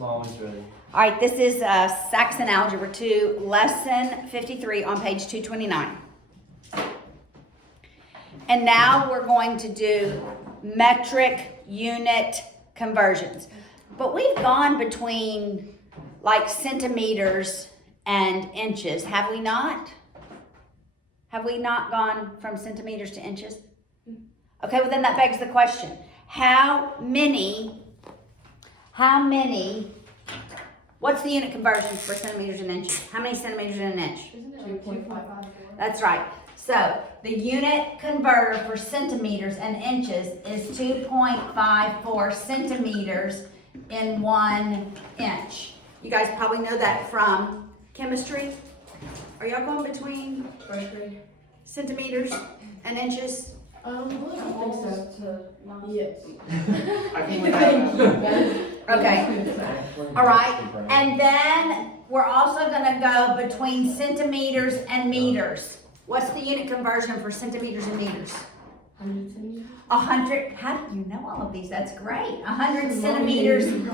Always ready. All right, this is Saxon Algebra 2, Lesson 53 on page 229. And now we're going to do metric unit conversions. But we've gone between like centimeters and inches, have we not? Have we not gone from centimeters to inches? Okay, well then that begs the question. How many, what's the unit conversion for centimeters and inches? How many centimeters in an inch? Isn't it like 2.54? That's right. So the unit converter for centimeters and inches is 2.54 centimeters in 1 inch. You guys probably know that from chemistry. Are y'all going between First grade? centimeters and inches? I don't think so. Yes. I think Okay. All right. And then we're also going to go between centimeters and meters. What's the unit conversion for centimeters and meters? 100 centimeters? 100. How do you know all of these? That's great. 100 centimeters in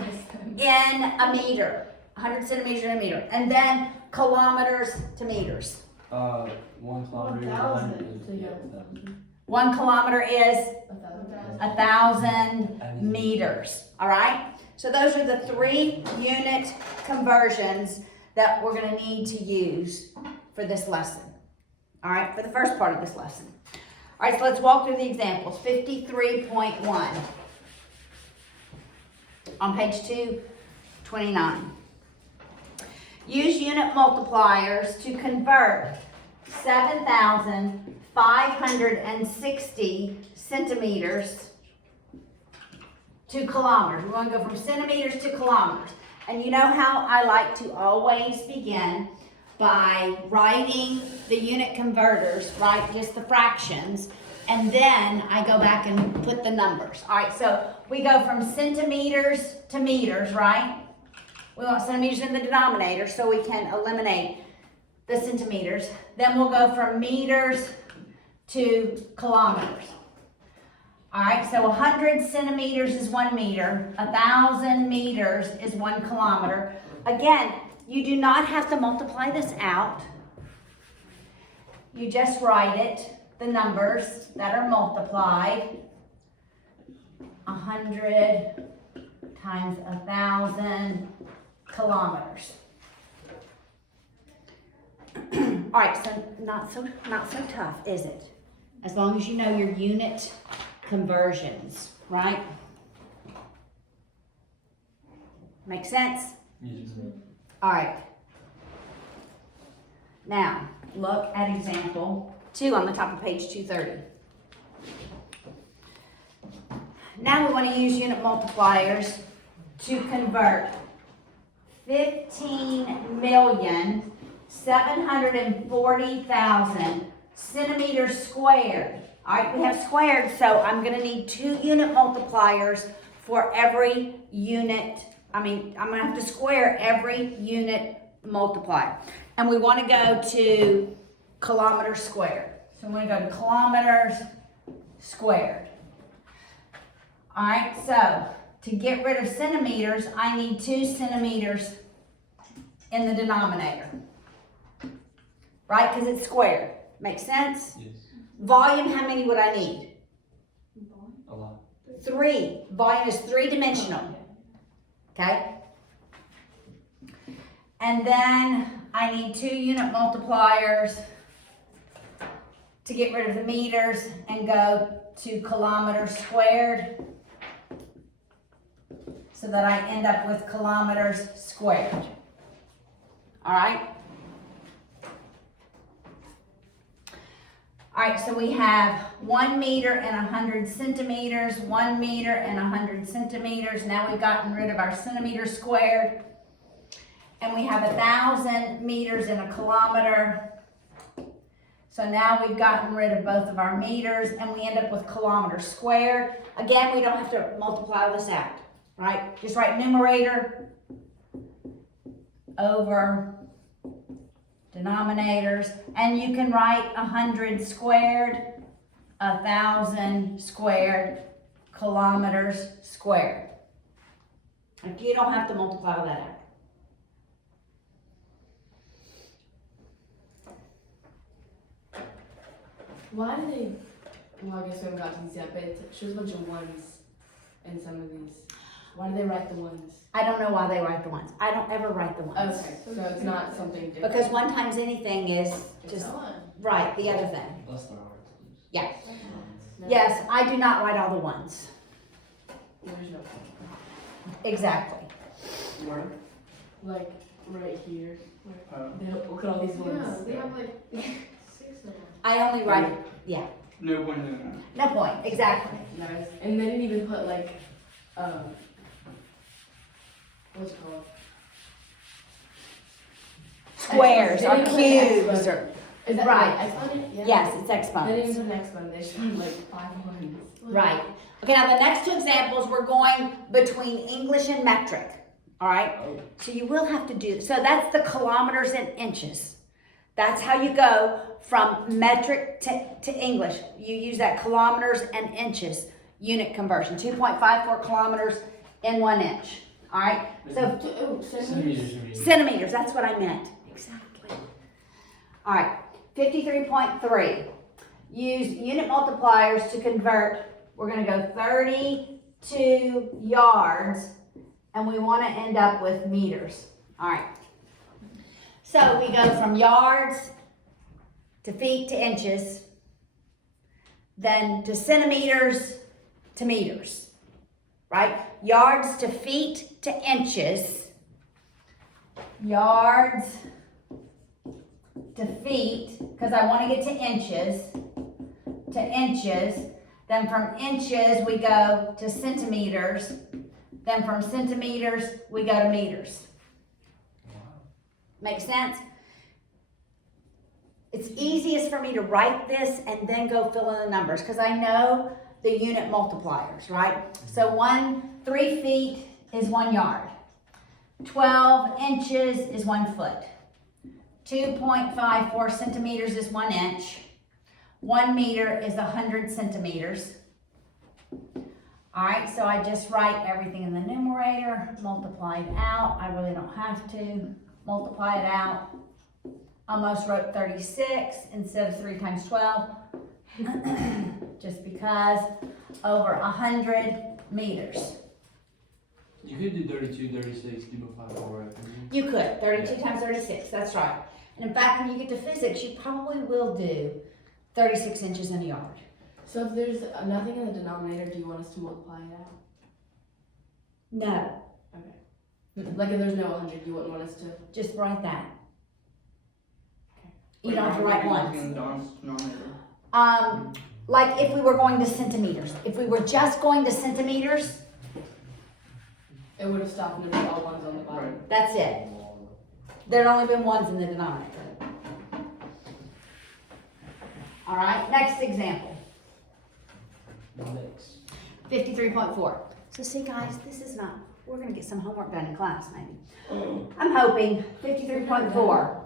a meter. 100 centimeters in a meter. And then kilometers to meters. 1 kilometer. 1,000. 1 kilometer is 1,000. 1,000 meters. All right? So those are the 3 unit conversions that we're going to need to use for this lesson. All right? For the first part of this lesson. All right, so let's walk through the examples. 53.1 on page 229. Use unit multipliers to convert 7,560 centimeters to kilometers. We want to go from centimeters to kilometers. And you know how I like to always begin by writing the unit converters, right? Just the fractions. And then I go back and put the numbers. All right, so we go from centimeters to meters, right? We want centimeters in the denominator so we can eliminate the centimeters. Then we'll go from meters to kilometers. All right, so 100 centimeters is 1 meter. 1,000 meters is 1 kilometer. Again, you do not have to multiply this out. You just write it, the numbers that are multiplied. 100 times 1,000 kilometers. All right, so not so tough, is it? As long as you know your unit conversions, right? Make sense? Yes. All right. Now, look at example 2 on the top of page 230. Now we want to use unit multipliers to convert 15,740,000 centimeters squared. All right, we have squared, so I'm going to need 2 unit multipliers for every unit. I'm going to have to square every unit multiplier. And we want to go to kilometers squared. So I'm going to go to kilometers squared. All right, so to get rid of centimeters, I need 2 centimeters in the denominator. Right, because it's squared. Make sense? Yes. Volume, how many would I need? A lot. 3. Volume is 3-dimensional. Okay? And then I need 2 unit multipliers to get rid of the meters and go to kilometers squared so that I end up with kilometers squared. All right? All right, so we have 1 meter and 100 centimeters, 1 meter and 100 centimeters. Now we've gotten rid of our centimeters squared. And we have 1,000 meters in a kilometer. So now we've gotten rid of both of our meters and we end up with kilometers squared. Again, we don't have to multiply this out, right? Just write numerator over denominators, and you can write 100 squared, 1,000 squared, kilometers squared. Like, you don't have to multiply all that out. Why do they, well, I guess we haven't got to these yet, but it shows a bunch of ones in some of these. Why do they write the ones? I don't know why they write the ones. I don't ever write the ones. Okay, so it's not something different. Because one times anything is just, right, the other thing. That's not hard to do. Yeah. No, Yes, I do not write all the ones. There's no, Exactly. Where? like, right here. Oh. They don't look at all these ones. Yeah, they have like 6 of them. I only write, yeah, No point in no point, exactly. Nice. And they didn't even put like, what's it called? Squares They or didn't put an cubes exponent. or, Is that Right. right? Exponent? Yeah. yes, it's They didn't exponents. even put an exponent. They just put like 5 ones. Right. Okay, now the next two examples, we're going between English and metric, all right? Oh. So you will have to do, so that's the kilometers and inches. That's how you go from metric to English. You use that kilometers and inches unit conversion, 2.54 kilometers in 1 inch, all right? So Centimeters. centimeters, that's what I meant. Exactly. All right, 53.3. Use unit multipliers to convert. We're going to go 32 yards, and we want to end up with meters. All right. So we go from yards to feet to inches, then to centimeters to meters, right? Yards to feet to inches, yards to feet, because I want to get to inches, then from inches we go to centimeters, then from centimeters we go to meters. Make sense? It's easiest for me to write this and then go fill in the numbers, because I know the unit multipliers, right? So 3 feet is 1 yard. 12 inches is 1 foot. 2.54 centimeters is 1 inch. 1 meter is 100 centimeters. All right, so I just write everything in the numerator, multiply it out. I really don't have to multiply it out. Almost wrote 36 instead of 3 times 12, just because over 100 meters. You could do 32, 36, do 5, 4, You could, 32 times 36, that's right. And in fact, when you get to physics, you probably will do 36 inches in a yard. So if there's nothing in the denominator, do you want us to multiply it out? No, Okay. Like if there's no 100, you wouldn't want us to? just write that. You don't have to write once. Like if we were going to centimeters. If we were just going to centimeters, It would have stopped and there's all ones on the bottom. Right. that's it. There'd only been ones in the denominator. All right, next example. Next. 53.4. So see guys, this is not, we're gonna get some homework done in class maybe. I'm hoping 53.4.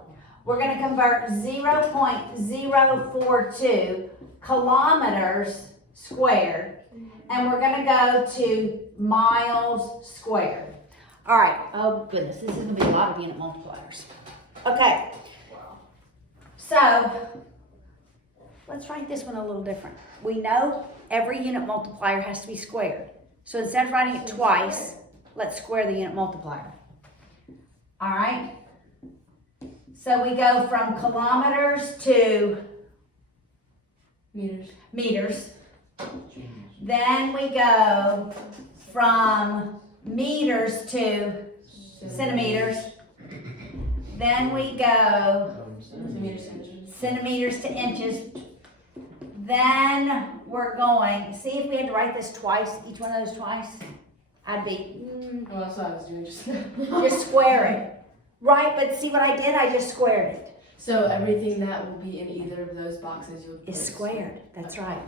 We're gonna convert 0.042 kilometers squared, and we're gonna go to miles squared. All right, oh goodness, this is gonna be a lot of unit multipliers. Okay, so let's write this one a little different. We know every unit multiplier has to be squared. So instead of writing it twice, let's square the unit multiplier. All right? So we go from kilometers to meters. Then we go from meters to centimeters. Then we go centimeters to inches. Then we're going, see if we had to write this twice, each one of those twice, I'd be, Well, that's what I was doing just now. just square it. Right, but see what I did? I just squared it. So everything that will be in either of those boxes you would put It's squared, that's right.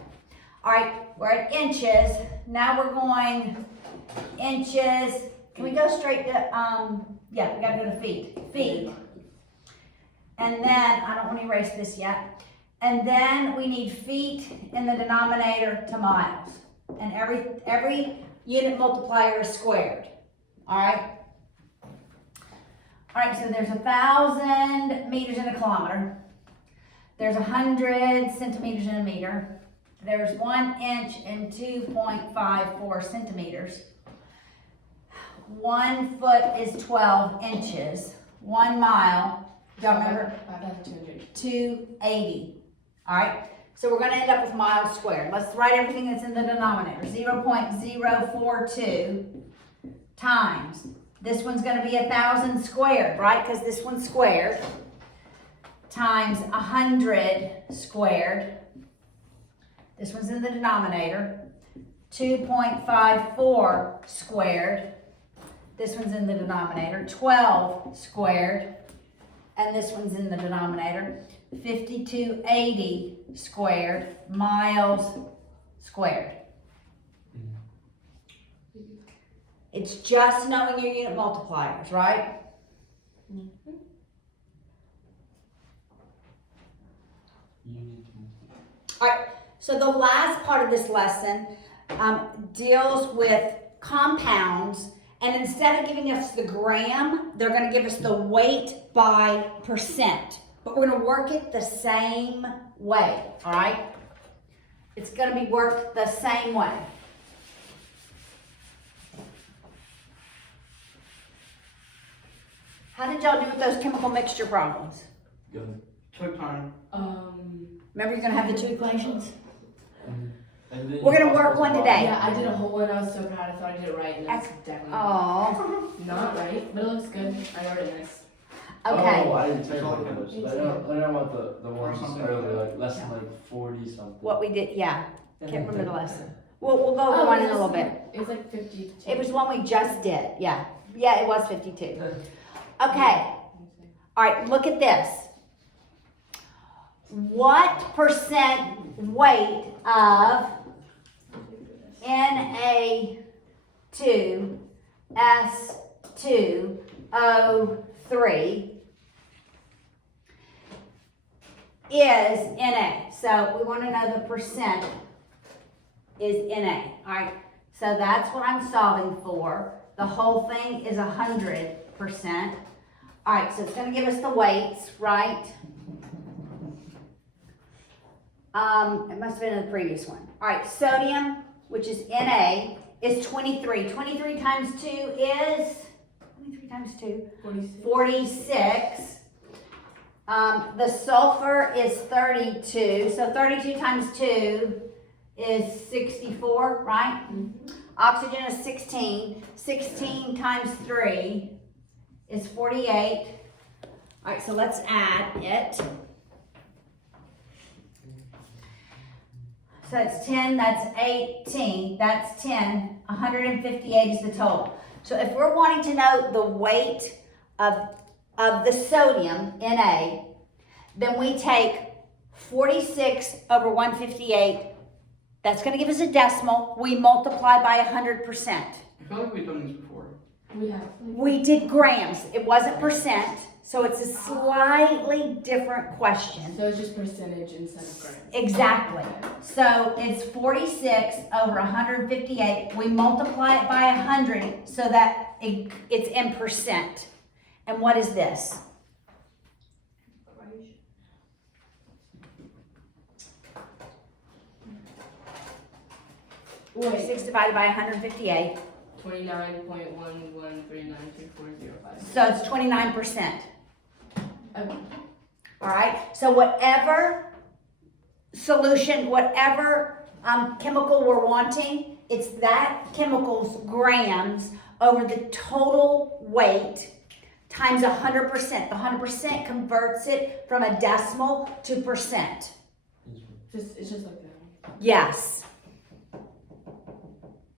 All right, we're at inches. Now we're going inches. Can we go straight to, yeah, we gotta go to feet. Feet. And then, I don't want to erase this yet. And then we need feet in the denominator to miles. And every unit multiplier is squared. Alright? Alright, so there's 1,000 meters in a kilometer. There's 100 centimeters in a meter. There's 1 inch and 2.54 centimeters. 1 foot is 12 inches. 1 mile, y'all remember? 5,200. 280. Alright, so we're going to end up with miles squared. Let's write everything that's in the denominator. 0.042 times. This one's going to be 1,000 squared, right? Because this one's squared. Times 100 squared. This one's in the denominator. 2.54 squared. This one's in the denominator. 12 squared. And this one's in the denominator. 5280 squared miles squared. It's just knowing your unit multipliers, right? Alright, so the last part of this lesson deals with compounds, and instead of giving us the gram, they're going to give us the weight by percent. But we're going to work it the same way, alright? It's going to be worked the same way. How did y'all do with those chemical mixture problems? Good. Took time. Remember you're going to have the 2 equations? And then We're gonna work one today. Yeah, I did a whole one. I was so proud. I thought I did it right, and that's definitely Oh, not right, but it looks good. I wrote it nice. okay. Oh, I didn't take all of those. I don't want the ones earlier, like less than like 40 something. What we did, yeah. Can't remember the lesson. We'll go over one in a little bit. It was like 52. It was one we just did, yeah. Yeah, it was 52. Okay, all right, look at this. What percent weight of Na2S2O3 is Na? So we want to know the percent is Na. All right, so that's what I'm solving for. The whole thing is 100%. All right, so it's going to give us the weights, right? It must have been in the previous one. All right, sodium, which is Na, is 23. 23 times 2 is, 23 times 2? 46. The sulfur is 32. So 32 times 2 is 64, right? Oxygen is 16. 16 times 3 is 48. All right, so let's add it. So it's 10, that's 18, that's 10, 158 is the total. So if we're wanting to know the weight of the sodium, Na, then we take 46 over 158. That's going to give us a decimal. We multiply by 100%. I feel like we've done this before. We did grams. It wasn't percent. So it's a slightly different question. So it's just percentage instead of grams. Exactly. So it's 46 over 158. We multiply it by 100 so that it's in percent. And what is this? Wait. 46 divided by 158. 29.11392405. So it's 29%. Okay. All right. So whatever solution, whatever chemical we're wanting, it's that chemical's grams over the total weight times 100%. The 100% converts it from a decimal to percent. It's just like that. Yes.